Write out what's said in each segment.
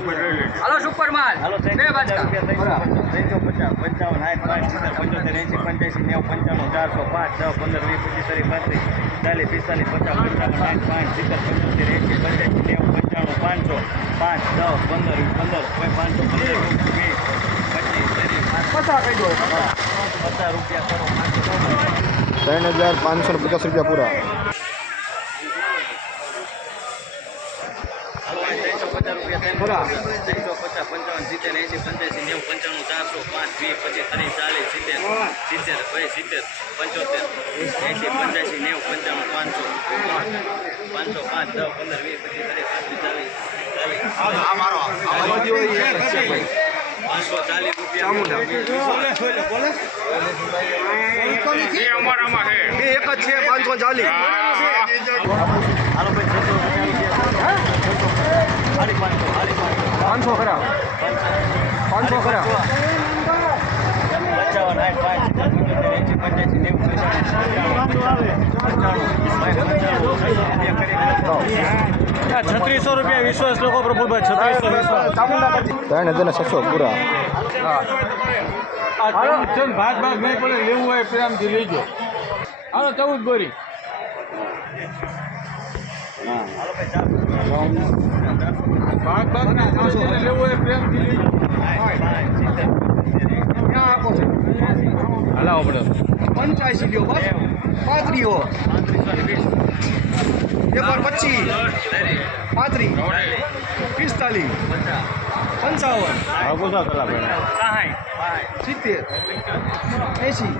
હાલો super માલ બે બાજકા. ત્રણસો પચાસ. પંચાવન સાઠ પાંચ સિત્તેર પંચોતેર એંસી પંચ્યાસી નેવું પંચાણું ચારસો પાંચ દસ પંદર વીસ પચીસ ત્રીસ પાંત્રીસ ચાલીસ પિસ્તાલીસ પચાસ પંચાવન સાઠ પાંચ સિત્તેર પંચોતેર એંસી પંચ્યાસી નેવું પંચાણું પાંચસો પાંચ દસ પંદર પંદર કોઈ પાંચસો પંદર વીસ પચીસ ત્રીસ પચાસ પચાસ રૂપિયા કરો પાંચસો ત્રણ હજાર પાંચસો પચાસ રૂપિયા પૂરા. રૂપિયા પચાસ પંચાવન સિત્તેર એસી પંચ્યાસી નેવું પંચાણું ચારસો પાંચ વીસ પચીસ ત્રીસ ચાલીસ સિત્તેર સિત્તેર ભાઈ પંચોતેર એસી પંચ્યાસી નેવું પંચાણું પાંચસો પાંચસો પાંચ દસ પંદર વીસ પચીસ ત્રીસ પાંત્રીસ ચાલીસ ચાલીસ પાંચસો ચાલીસ રૂપિયા એક જ છે પાંચસો ચાલીસ હાલો ભાઈ છસો રૂપિયા સાડી પાંચસો સાડી પાંચસો ખરા પાંચસો ખરા છત્રીસો રૂપિયા વિશ્વાસ લોકો પ્રફુલભાઈ છત્રીસો વિશ્વાસ. ત્રણ હજાર છસો પૂરા. ભાગ ભાગ નહીં પડે લેવું હોય પ્રેમથી લેજો. હાલો ચૌદ ગોરી ભાગ ભાગ લેવું હોય પ્રેમથી હલાવો પડે પંચ્યાસી લ્યો બસ પાંત્રીઓ એક વાર પચીસ ભાઈ સિત્તેર એંસી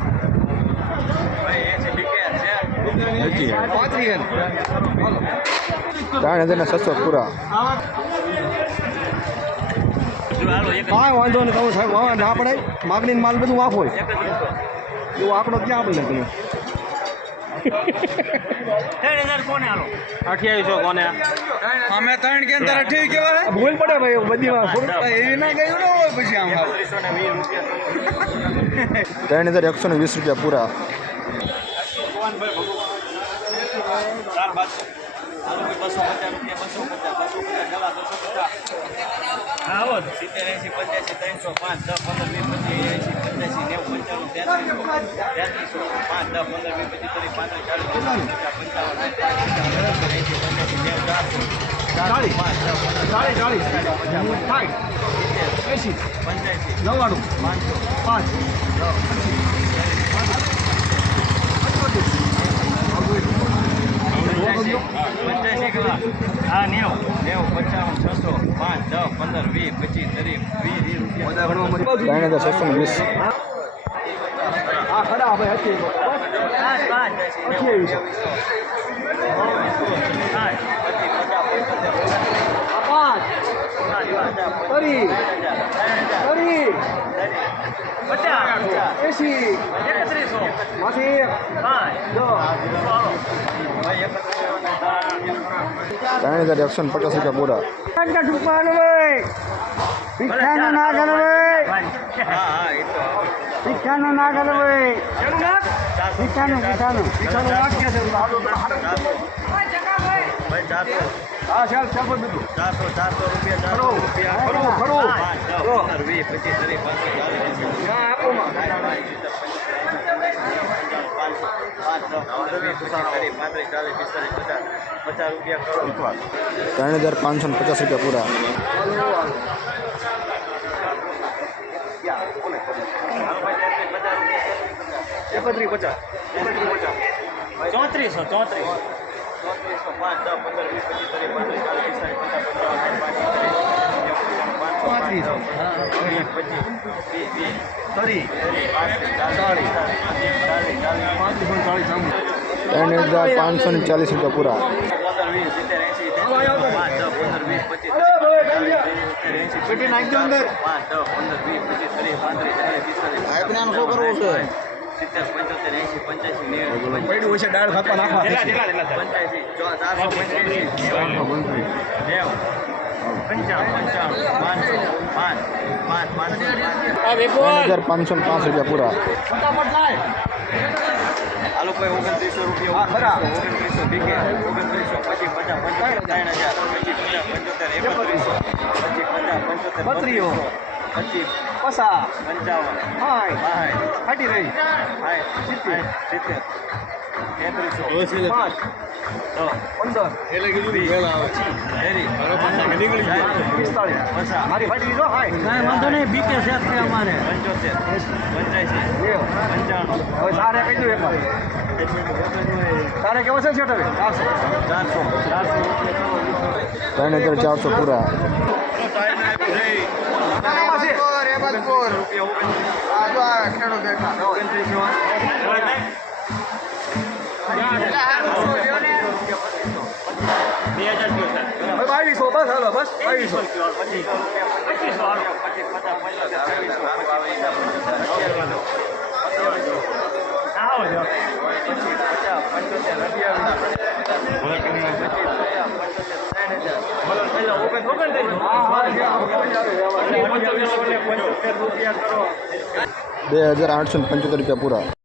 ત્રણ હજાર ને છસો પૂરા કાંઈ વાંધો નહીં તમે સાહેબ વાવા ના પડાય માગણીને માલ બધું હોય એવો આંકડો ક્યાં આપણે તમે અમે ભૂલ પડે બધી એવી ત્રણ હજાર એકસો ને વીસ રૂપિયા પૂરા. સિત્તેર એંસી પંચ્યાસી ત્રણસો પાંચ દસ પંદર વીસ પચીસ એંસી પંચ્યાસી નેવું પંચાણું તેત્રીસો પાંચ દસ પંદર વીસ પચીસ ત્રીસ પાંત્રીસ ચાલીસ પચાસ પંચાવન સાઠ પાંચ એંસી પંચ્યાસી નેવું ચારસો ચાલીસ ચાલીસ ચાલીસ પચાસ એસી એંસી પંચ્યાસી નવ્વાણું પાંચસો પાંચ પંચ્યાસી કલા હા નેવ. નેવું પંચાવન છસો પાંચ દસ પંદર વીસ પચીસ ત્રીસ વીસ વીસ ત્રણ હજાર છસો ને વીસ. હા ખરા ભાઈ હતી પાંચ. પાંચ. અઠ્યાવીસ પાંચ તરી તરી એંસી માંથી એક ત્રણ હજાર એકસો ને પચાસ રૂપિયા પૂરા પિઠ્ઠાનો ના કરો ભાઈ પિઠ્ઠાનો ના કરો ભાઈ પિઠ્ઠાનો પિઠ્ઠાનો હા ચાલ ચાલ બધું ચારસો ચારસો રૂપિયા ચારસો રૂપિયા ખરું ખરું પાંચ દસ પંદર વીસ પચીસ ત્રીસ પાંત્રીસ ચાલીસ હા આપો માં પાંચસો પાંચ દસ પંદર વીસ પચીસ ત્રીસ પાંત્રીસ ચાલીસ પિસ્તાલીસ પચાસ પચાસ રૂપિયા કરો ત્રણ હજાર પાંચસો ને પચાસ રૂપિયા પૂરા પચાસ ચોત્રીસો ચોત્રીસો ચોત્રીસો પાંચ દસ પંદર વીસ પચીસ ત્રીસ પાંત્રીસ ચાલીસ પિસ્તાલીસ પચાસ પાંત્રીસ પચીસ ત્રીસ તરી ચાલીસ ચાલીસ ચાલીસ પાંત્રીસો ચાલીસ ત્રણ હજાર પાંચસો ને ચાલીસ રૂપિયા પૂરા ત્રણ હજાર પાંચસો ને પાંચ રૂપિયા પૂરા હાલો ભાઈ ઓગણત્રીસો રૂપિયા ખરા. ઓગણત્રીસો બીકે ઓગણત્રીસો પછી પચાસ પંચાવન ત્રણ હજાર પછી પચાસ પંચોતેર એકત્રીસો પછી પચાસ પંચોતેર બત્રીસો. પછી પસા પંચાવન. હાય. સાઠ ફાટી રહી. સાઠ સિત્તેર. સિત્તેર. તેત્રીસો પાંચ પંદર. વીસ તેરી પિસ્તાળીસ. મારી ફાટી દીધો હાય કાંઈ વાંધો નહીં બીકે છે અમારે. પંચોતેર. પંચ્યાસી પંચાણું. હવે તારે કહી દઉં એકવાર તારે કેવો છે છેટ હવે? ચારસો. ચારસો. ચારસો ત્રણ હજાર ચારસો પૂરા. બાવીસો બસ હાલો બસ બાવીસો બે હજાર આઠસો પંચોતેર રૂપિયા પૂરા.